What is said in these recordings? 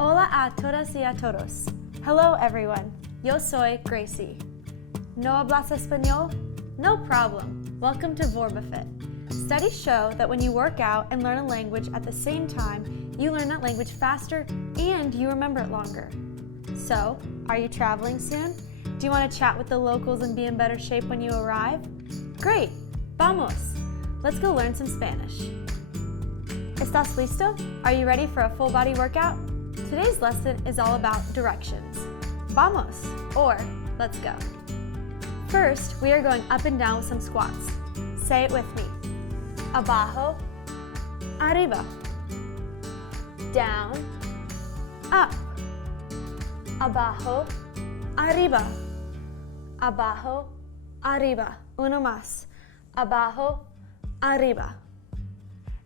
Hola a todas y a todos. Hello everyone. Yo soy Gracie. ¿No hablas español? No problem. Welcome to VorbaFit. Studies show that when you work out and learn a language at the same time, you learn that language faster and you remember it longer. So, are you traveling soon? Do you want to chat with the locals and be in better shape when you arrive? Great! Vamos! Let's go learn some Spanish. ¿Estás listo? Are you ready for a full body workout? Today's lesson is all about directions. Vamos, or let's go. First, we are going up and down with some squats. Say it with me. Abajo, arriba. Down, up. Abajo, arriba. Abajo, arriba. Uno más. Abajo, arriba.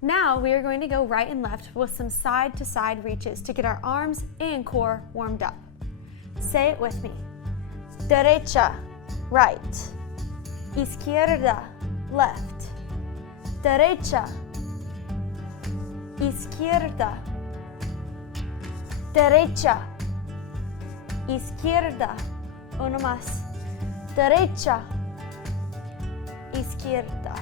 Now we are going to go right and left with some side-to-side reaches to get our arms and core warmed up. Say it with me. Derecha, right. Izquierda, left. Derecha, izquierda. Derecha, izquierda. Uno más. Derecha, izquierda.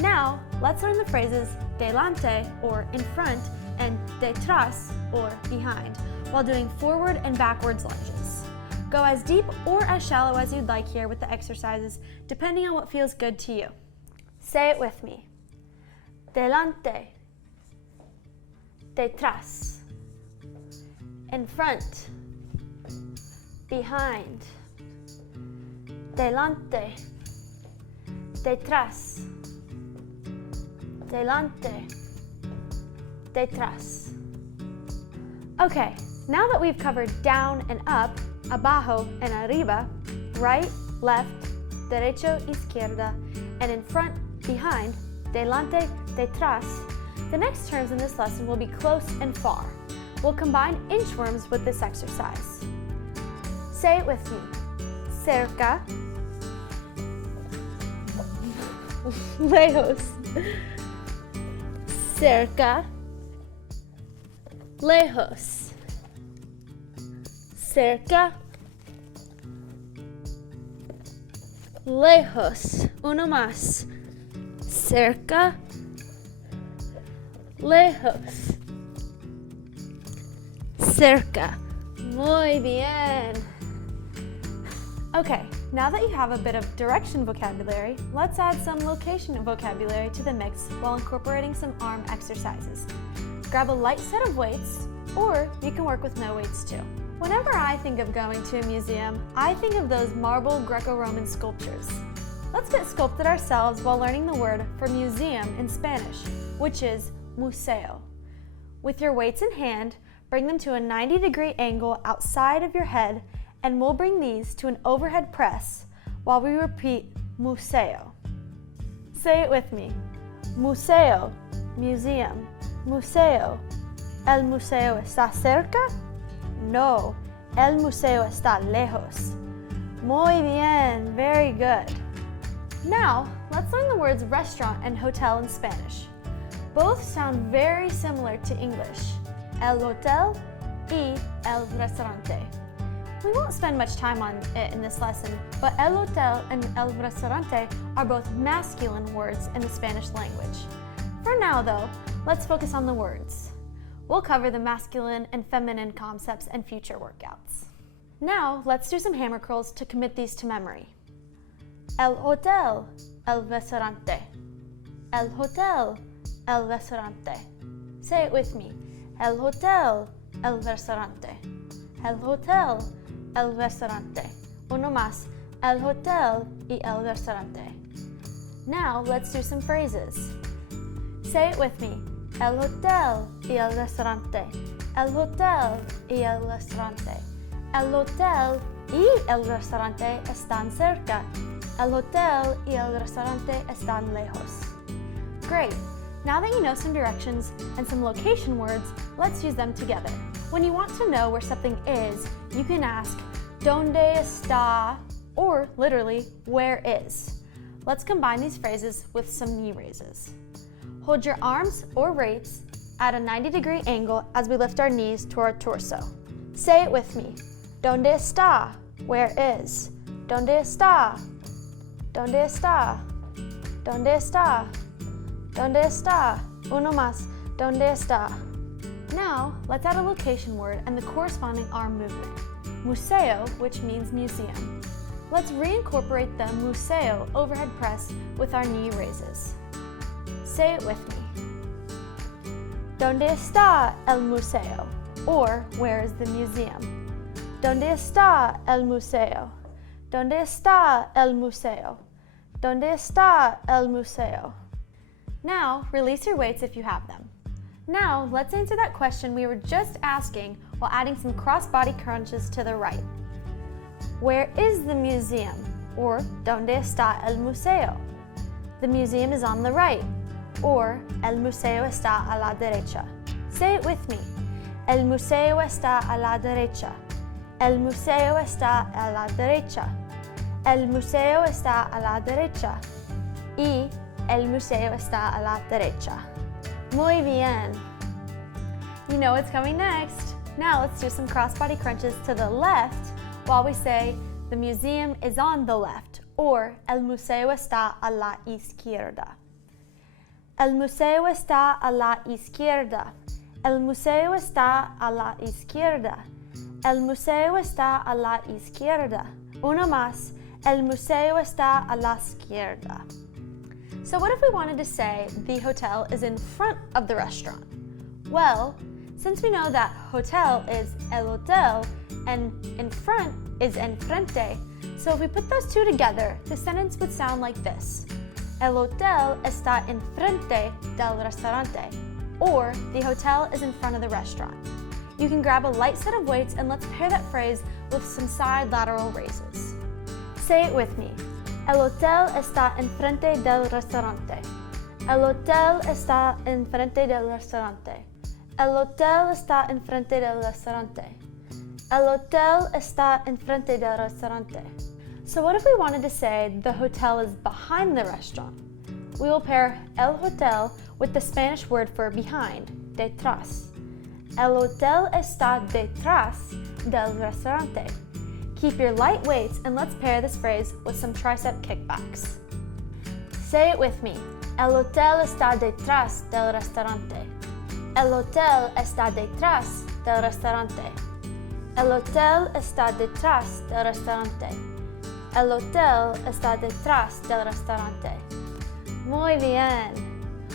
Now, let's learn the phrases delante, or in front, and detrás, or behind, while doing forward and backwards lunges. Go as deep or as shallow as you'd like here with the exercises, depending on what feels good to you. Say it with me. Delante, detrás, in front, behind, delante, detrás, delante, detrás. Okay, now that we've covered down and up, abajo and arriba, right, left, derecho, izquierda, and in front, behind, delante, detrás, the next terms in this lesson will be close and far. We'll combine inchworms with this exercise. Say it with me. Cerca, lejos. Cerca, lejos. Cerca, lejos. Uno más. Cerca, lejos. Cerca. Muy bien. Okay, now that you have a bit of direction vocabulary, let's add some location vocabulary to the mix while incorporating some arm exercises. Grab a light set of weights, or you can work with no weights too. Whenever I think of going to a museum, I think of those marble Greco-Roman sculptures. Let's get sculpted ourselves while learning the word for museum in Spanish, which is museo. With your weights in hand, bring them to a 90-degree angle outside of your head, and we'll bring these to an overhead press while we repeat museo. Say it with me. Museo, museum, museo. ¿El museo está cerca? No, el museo está lejos. Muy bien, very good. Now, let's learn the words restaurant and hotel in Spanish. Both sound very similar to English. El hotel y el restaurante. We won't spend much time on it in this lesson, but el hotel and el restaurante are both masculine words in the Spanish language. For now though, let's focus on the words. We'll cover the masculine and feminine concepts in future workouts. Now, let's do some hammer curls to commit these to memory. El hotel, el restaurante. El hotel, el restaurante. Say it with me. El hotel, el restaurante. El hotel, el restaurante. Uno más. El hotel y el restaurante. Now, let's do some phrases. Say it with me. El hotel y el restaurante. El hotel y el restaurante. El hotel y el restaurante están cerca. El hotel y el restaurante están lejos. Great! Now that you know some directions and some location words, let's use them together. When you want to know where something is, you can ask, ¿Dónde está? Or literally, where is? Let's combine these phrases with some knee raises. Hold your arms or weights at a 90-degree angle as we lift our knees to our torso. Say it with me. ¿Dónde está? Where is? ¿Dónde está? ¿Dónde está? ¿Dónde está? ¿Dónde está? Uno más. ¿Dónde está? Now, let's add a location word and the corresponding arm movement. Museo, which means museum. Let's reincorporate the museo overhead press with our knee raises. Say it with me. ¿Dónde está el museo? Or, where is the museum? ¿Dónde está el museo? ¿Dónde está el museo? ¿Dónde está el museo? Now, release your weights if you have them. Now, let's answer that question we were just asking while adding some cross-body crunches to the right. Where is the museum? Or, ¿dónde está el museo? The museum is on the right. Or, el museo está a la derecha. Say it with me. El museo está a la derecha. El museo está a la derecha. El museo está a la derecha. Y el museo está a la derecha. Muy bien. You know what's coming next. Now let's do some crossbody crunches to the left while we say the museum is on the left, or el museo está a la izquierda. El museo está a la izquierda. El museo está a la izquierda. El museo está a la izquierda. Uno más. El museo está a la izquierda. So what if we wanted to say the hotel is in front of the restaurant? Well, since we know that hotel is el hotel and in front is enfrente, so if we put those two together, the sentence would sound like this. El hotel está enfrente del restaurante, or the hotel is in front of the restaurant. You can grab a light set of weights and let's pair that phrase with some side lateral raises. Say it with me. El hotel está enfrente del restaurante. El hotel está enfrente del restaurante. El hotel está enfrente del restaurante. El hotel está enfrente del restaurante. So what if we wanted to say the hotel is behind the restaurant? We will pair el hotel with the Spanish word for behind, detrás. El hotel está detrás del restaurante. Keep your light weights and let's pair this phrase with some tricep kickbacks. Say it with me. El hotel está detrás del restaurante. El hotel está detrás del restaurante. El hotel está detrás del restaurante. El hotel está detrás del restaurante. Muy bien.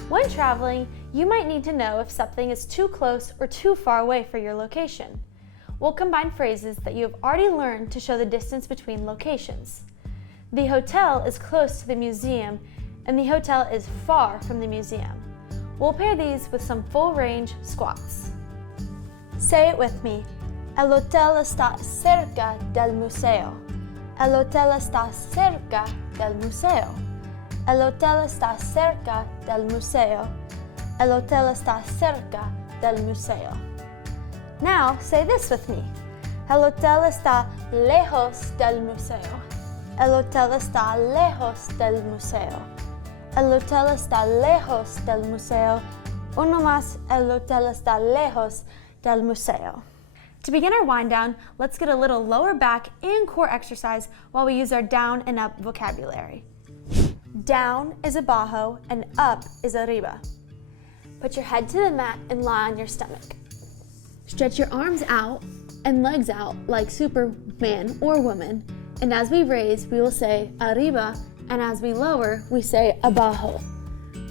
When traveling, you might need to know if something is too close or too far away for your location. We'll combine phrases that you have already learned to show the distance between locations. The hotel is close to the museum, and the hotel is far from the museum. We'll pair these with some full range squats. Say it with me. El hotel está cerca del museo. El hotel está cerca del museo. El hotel está cerca del museo. El hotel está cerca del museo. Now, say this with me. El hotel está lejos del museo. El hotel está lejos del museo. El hotel está lejos del museo. Uno más, el hotel está lejos del museo. To begin our wind down, let's get a little lower back and core exercise while we use our down and up vocabulary. Down is abajo and up is arriba. Put your head to the mat and lie on your stomach. Stretch your arms out and legs out like Superman or woman, and as we raise, we will say arriba, and as we lower, we say abajo.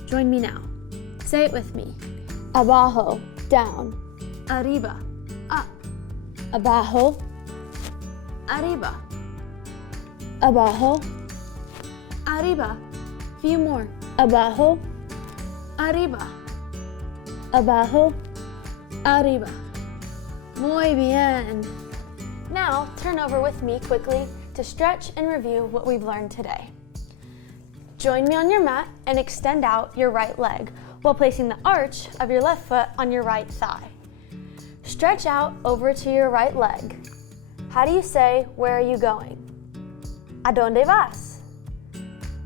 Join me now. Say it with me. Abajo, down. Arriba, up. Abajo, arriba. Abajo, arriba. Few more. Abajo, arriba. Abajo, arriba. Muy bien. Now, turn over with me quickly to stretch and review what we've learned today. Join me on your mat and extend out your right leg while placing the arch of your left foot on your right thigh. Stretch out over to your right leg. How do you say, where are you going? ¿A dónde vas?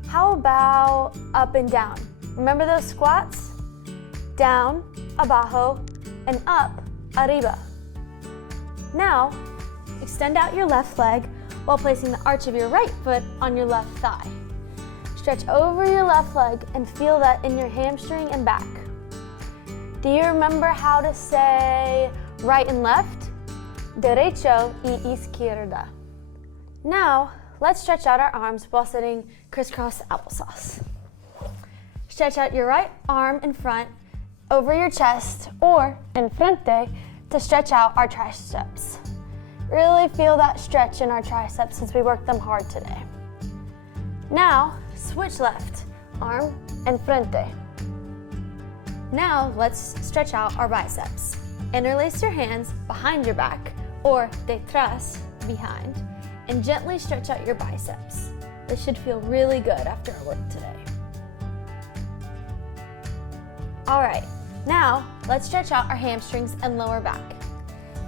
How about up and down? Remember those squats? Down, abajo, and up, arriba. Now, extend out your left leg while placing the arch of your right foot on your left thigh. Stretch over your left leg and feel that in your hamstring and back. Do you remember how to say right and left? Derecho y izquierda. Now, let's stretch out our arms while sitting crisscross applesauce. Stretch out your right arm in front over your chest or enfrente to stretch out our triceps. Really feel that stretch in our triceps since we worked them hard today. Now, switch left, arm enfrente. Now, let's stretch out our biceps. Interlace your hands behind your back or detrás, behind, and gently stretch out your biceps. This should feel really good after our work today. All right, now let's stretch out our hamstrings and lower back.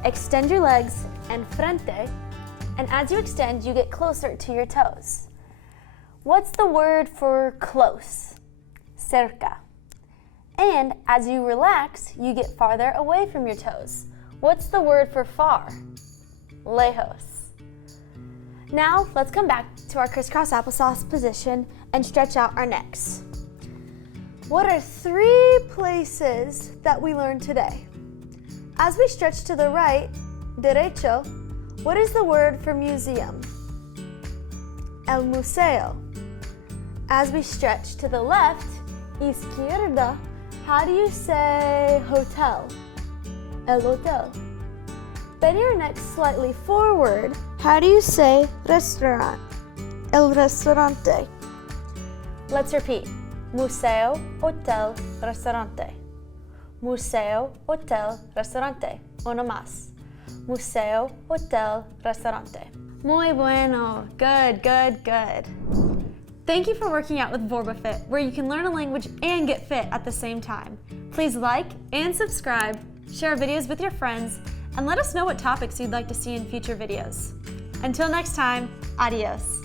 Extend your legs enfrente, and as you extend, you get closer to your toes. What's the word for close? Cerca. And as you relax, you get farther away from your toes. What's the word for far? Lejos. Now, let's come back to our crisscross applesauce position and stretch out our necks. What are 3 places that we learned today? As we stretch to the right, derecho, what is the word for museum? El museo. As we stretch to the left, izquierda, how do you say hotel? El hotel. Bend your neck slightly forward. How do you say restaurant? El restaurante. Let's repeat. Museo, hotel, restaurante. Museo, hotel, restaurante. Uno más. Museo, hotel, restaurante. Muy bueno. Good, good, good. Thank you for working out with VorbaFit, where you can learn a language and get fit at the same time. Please like and subscribe, share videos with your friends, and let us know what topics you'd like to see in future videos. Until next time, adios.